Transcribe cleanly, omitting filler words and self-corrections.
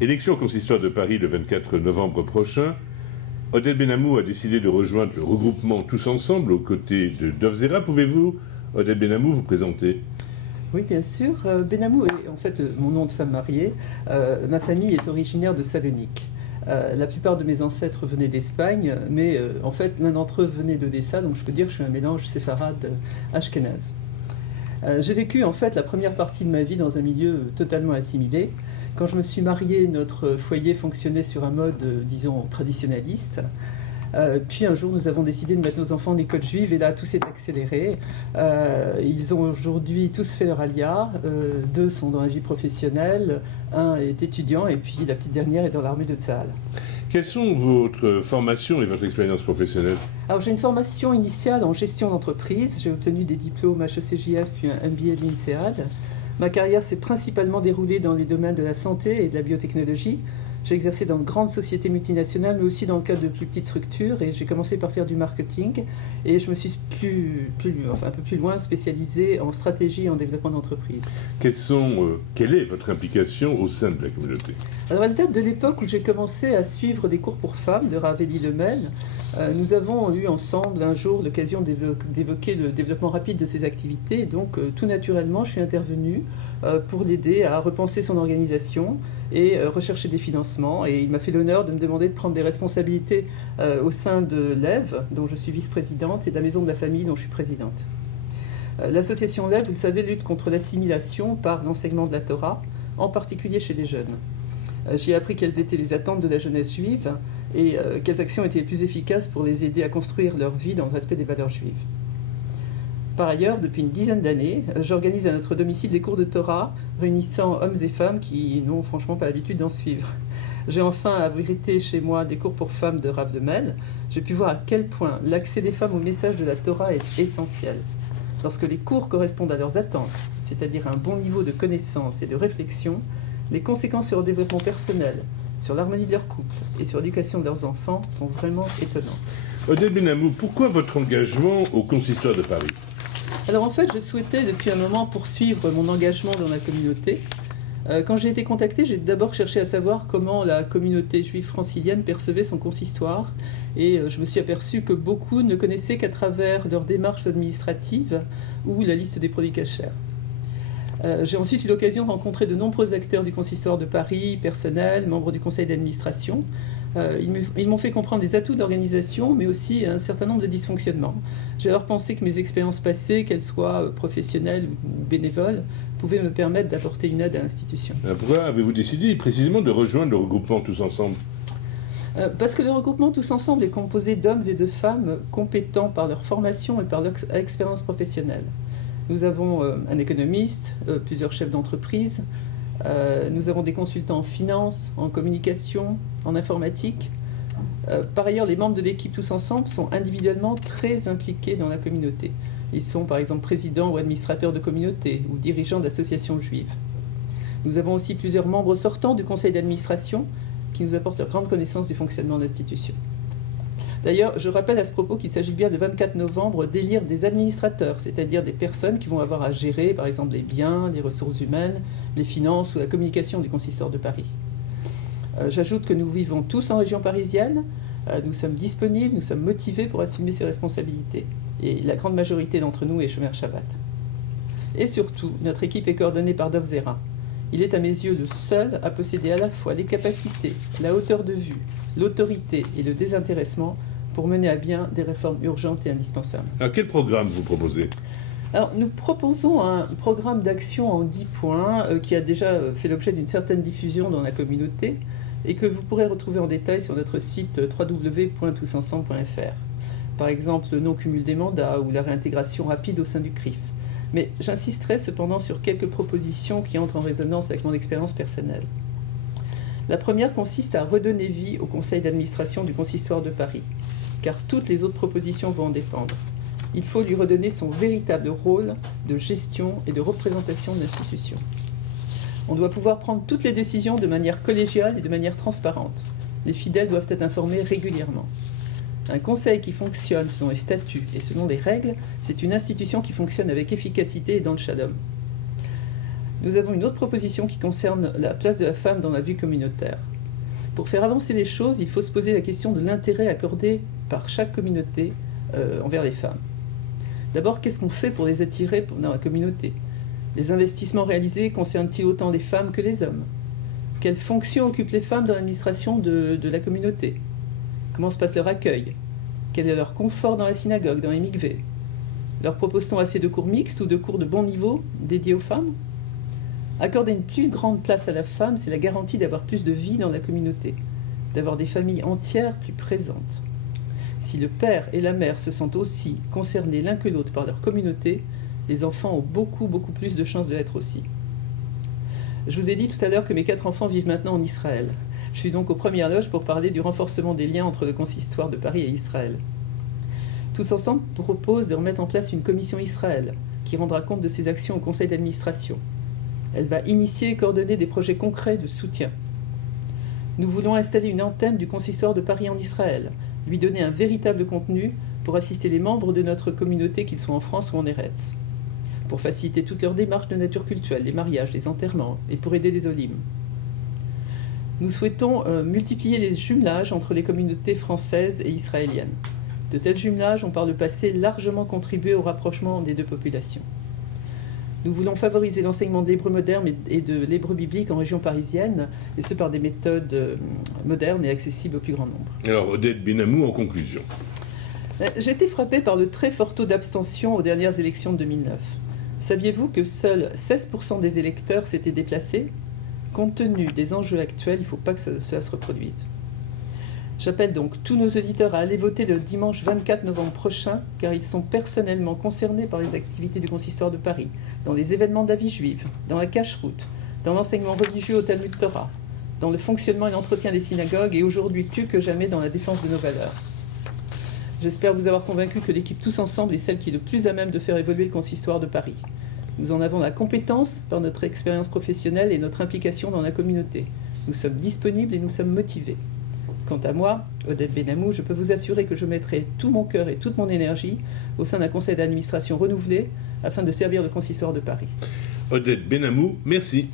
Élection au consistoire de Paris le 24 novembre prochain. Oded Benhamou a décidé de rejoindre le regroupement Tous Ensemble aux côtés de Dov Zera. Pouvez-vous, Oded Benhamou, vous présenter ? Oui, bien sûr. Benhamou est en fait mon nom de femme mariée. Ma famille est originaire de Salonique. La plupart de mes ancêtres venaient d'Espagne, mais en fait l'un d'entre eux venait d'Odessa, donc je peux dire que je suis un mélange séfarade-ashkénaze. J'ai vécu en fait la première partie de ma vie dans un milieu totalement assimilé. Quand je me suis mariée, notre foyer fonctionnait sur un mode, disons, traditionnaliste. Puis un jour, nous avons décidé de mettre nos enfants en école juive et là, tout s'est accéléré. Ils ont aujourd'hui tous fait leur alia. 2 sont dans la vie professionnelle, 1 est étudiant et puis la petite dernière est dans l'armée de Tsahal. Quelles sont votre formation et votre expérience professionnelle ? Alors j'ai une formation initiale en gestion d'entreprise. J'ai obtenu des diplômes HECJF puis un MBA de l'INSEAD. Ma carrière s'est principalement déroulée dans les domaines de la santé et de la biotechnologie. J'ai exercé dans de grandes sociétés multinationales, mais aussi dans le cadre de plus petites structures. Et j'ai commencé par faire du marketing. Et je me suis un peu plus loin spécialisée en stratégie et en développement d'entreprise. Quelle est votre implication au sein de la communauté ? Alors, elle date de l'époque où j'ai commencé à suivre des cours pour femmes de Rav Eli Lemel. Nous avons eu ensemble un jour l'occasion d'évoquer le développement rapide de ses activités. Et donc, tout naturellement, je suis intervenue pour l'aider à repenser son organisation et rechercher des financements. Et il m'a fait l'honneur de me demander de prendre des responsabilités au sein de l'EV, dont je suis vice-présidente, et de la Maison de la Famille, dont je suis présidente. L'association l'EV, vous le savez, lutte contre l'assimilation par l'enseignement de la Torah, en particulier chez les jeunes. J'y ai appris quelles étaient les attentes de la jeunesse juive et quelles actions étaient les plus efficaces pour les aider à construire leur vie dans le respect des valeurs juives. Par ailleurs, depuis une dizaine d'années, j'organise à notre domicile des cours de Torah réunissant hommes et femmes qui n'ont franchement pas l'habitude d'en suivre. J'ai enfin abrité chez moi des cours pour femmes de Rav Lemel. J'ai pu voir à quel point l'accès des femmes au message de la Torah est essentiel. Lorsque les cours correspondent à leurs attentes, c'est-à-dire un bon niveau de connaissance et de réflexion, les conséquences sur le développement personnel, sur l'harmonie de leur couple et sur l'éducation de leurs enfants sont vraiment étonnantes. Oded Benhamou, pourquoi votre engagement au consistoire de Paris ? Alors en fait, je souhaitais depuis un moment poursuivre mon engagement dans la communauté. Quand j'ai été contactée, j'ai d'abord cherché à savoir comment la communauté juive francilienne percevait son consistoire. Et je me suis aperçue que beaucoup ne connaissaient qu'à travers leurs démarches administratives ou la liste des produits cachers. J'ai ensuite eu l'occasion de rencontrer de nombreux acteurs du consistoire de Paris, personnel, membres du conseil d'administration. Ils m'ont fait comprendre les atouts de l'organisation, mais aussi un certain nombre de dysfonctionnements. J'ai alors pensé que mes expériences passées, qu'elles soient professionnelles ou bénévoles, pouvaient me permettre d'apporter une aide à l'institution. Pourquoi avez-vous décidé précisément de rejoindre le regroupement Tous Ensemble ? Parce que le regroupement Tous Ensemble est composé d'hommes et de femmes compétents par leur formation et par leur expérience professionnelle. Nous avons un économiste, plusieurs chefs d'entreprise, nous avons des consultants en finance, en communication, en informatique. Par ailleurs, les membres de l'équipe Tous Ensemble sont individuellement très impliqués dans la communauté. Ils sont par exemple présidents ou administrateurs de communautés ou dirigeants d'associations juives. Nous avons aussi plusieurs membres sortants du conseil d'administration qui nous apportent leur grande connaissance du fonctionnement de l'institution. D'ailleurs, je rappelle à ce propos qu'il s'agit bien le 24 novembre d'élire des administrateurs, c'est-à-dire des personnes qui vont avoir à gérer, par exemple, les biens, les ressources humaines, les finances ou la communication du consistoire de Paris. J'ajoute que nous vivons tous en région parisienne, nous sommes disponibles, nous sommes motivés pour assumer ces responsabilités. Et la grande majorité d'entre nous est chômeur Shabbat. Et surtout, notre équipe est coordonnée par Dov Zera. Il est à mes yeux le seul à posséder à la fois les capacités, la hauteur de vue, l'autorité et le désintéressement pour mener à bien des réformes urgentes et indispensables. Alors, quel programme vous proposez ? Alors, nous proposons un programme d'action en 10 points qui a déjà fait l'objet d'une certaine diffusion dans la communauté et que vous pourrez retrouver en détail sur notre site www.tousensemble.fr. Par exemple, le non-cumul des mandats ou la réintégration rapide au sein du CRIF. Mais j'insisterai cependant sur quelques propositions qui entrent en résonance avec mon expérience personnelle. La première consiste à redonner vie au conseil d'administration du consistoire de Paris, car toutes les autres propositions vont en dépendre. Il faut lui redonner son véritable rôle de gestion et de représentation de l'institution. On doit pouvoir prendre toutes les décisions de manière collégiale et de manière transparente. Les fidèles doivent être informés régulièrement. Un conseil qui fonctionne selon les statuts et selon les règles, c'est une institution qui fonctionne avec efficacité et dans le shalom. nous avons une autre proposition qui concerne la place de la femme dans la vie communautaire. Pour faire avancer les choses, il faut se poser la question de l'intérêt accordé par chaque communauté envers les femmes. D'abord, qu'est-ce qu'on fait pour les attirer dans la communauté? Les investissements réalisés concernent-ils autant les femmes que les hommes? Quelles fonctions occupent les femmes dans l'administration de la communauté? Comment se passe leur accueil? Quel est leur confort dans la synagogue, dans les mikvés? Leur propose-t-on assez de cours mixtes ou de cours de bon niveau dédiés aux femmes? Accorder une plus grande place à la femme, c'est la garantie d'avoir plus de vie dans la communauté, d'avoir des familles entières plus présentes. Si le père et la mère se sentent aussi concernés l'un que l'autre par leur communauté, les enfants ont beaucoup plus de chances de l'être aussi. Je vous ai dit tout à l'heure que mes 4 enfants vivent maintenant en Israël. Je suis donc aux premières loges pour parler du renforcement des liens entre le consistoire de Paris et Israël. Tous ensemble proposent de remettre en place une commission Israël qui rendra compte de ses actions au conseil d'administration. Elle va initier et coordonner des projets concrets de soutien. Nous voulons installer une antenne du consistoire de Paris en Israël, lui donner un véritable contenu pour assister les membres de notre communauté, qu'ils soient en France ou en Eretz, pour faciliter toutes leurs démarches de nature culturelle, les mariages, les enterrements, et pour aider les olim. Nous souhaitons multiplier les jumelages entre les communautés françaises et israéliennes. De tels jumelages ont par le passé largement contribué au rapprochement des deux populations. Nous voulons favoriser l'enseignement de l'hébreu moderne et de l'hébreu biblique en région parisienne, et ce par des méthodes modernes et accessibles au plus grand nombre. Alors, Oded Benamou, en conclusion. J'ai été frappée par le très fort taux d'abstention aux dernières élections de 2009. Saviez-vous que seuls 16% des électeurs s'étaient déplacés? Compte tenu des enjeux actuels, il ne faut pas que cela se reproduise. J'appelle donc tous nos auditeurs à aller voter le dimanche 24 novembre prochain, car ils sont personnellement concernés par les activités du consistoire de Paris, dans les événements de la vie juive, dans la cache-route, dans l'enseignement religieux au Talmud Torah, dans le fonctionnement et l'entretien des synagogues, et aujourd'hui plus que jamais dans la défense de nos valeurs. J'espère vous avoir convaincu que l'équipe Tous Ensemble est celle qui est le plus à même de faire évoluer le consistoire de Paris. Nous en avons la compétence par notre expérience professionnelle et notre implication dans la communauté. Nous sommes disponibles et nous sommes motivés. Quant à moi, Oded Benamou, je peux vous assurer que je mettrai tout mon cœur et toute mon énergie au sein d'un conseil d'administration renouvelé afin de servir le consistoire de Paris. Oded Benamou, merci.